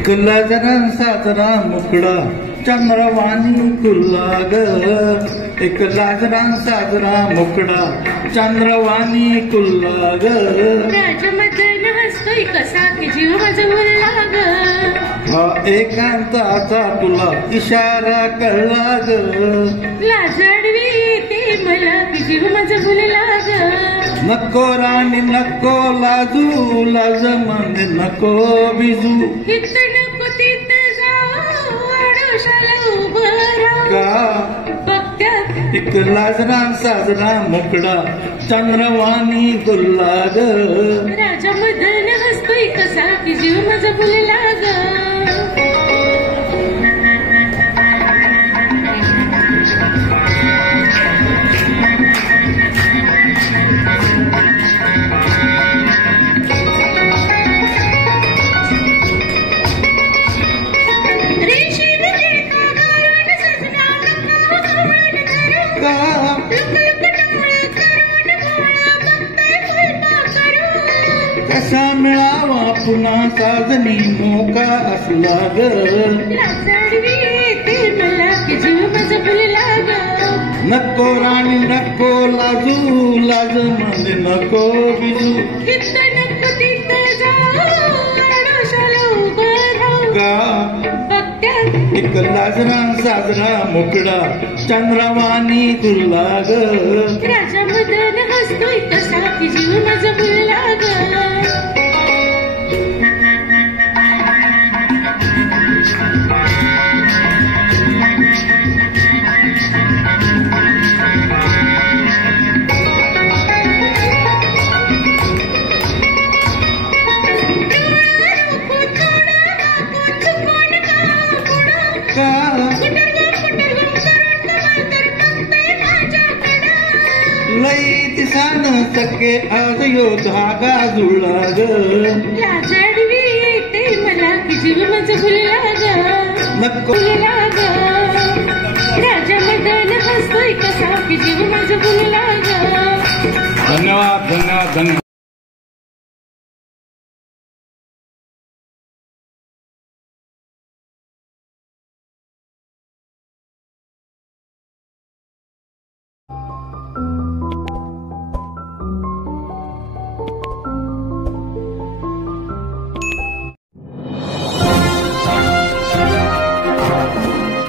एक लाजरा साजरा मुखडा चंद्रवाणी कुल्ला ग, एक लाजरा साजरा मुखडा चंद्रवाणी कुल्ला ग. राजमधन हसतोय कसा की जीव माझा बोलला ग, हा एकांताचा तुला इशारा कळला ग. लाजडवी येते मला की जीव माझा बोलला ग. नको राणी नको लाजू, लाज म्हणजे नको बिजू. हित नको तिथ जाऊ, आडोशाला उभं राहू. का बघत्यात एक लाजरा साजरा मुखडा चंद्रवाणी कुल्ला ग. राजा मदन हसतोय कसा की जीव माझा बोलला ग. कसा मिळावा पुन्हा साजनी मोका असला ग. लाजडवी येते मला की जीव माझा बोलला ग. नको राणी नको लाजू, लाज म्हणजे नको बिजू. हित नको तिथ जाऊ, आडोशाला उभं राहू. का बघत्यात एक लाजरा साजरा मुखडा चंद्रवाणी कुल्ला ग. राजा मदन हसतोय कसा की जीव माझा बोलला ग. लई दिसान सके आज यो धागा जुळला ग. लाजडवी येते मला की जीव माझा बोलला ग. नको बोलला ग. राजा मदन हसतोय कसा की जीव माझा बोलला ग. धन्यवाद धन्यवाद धन्यवाद.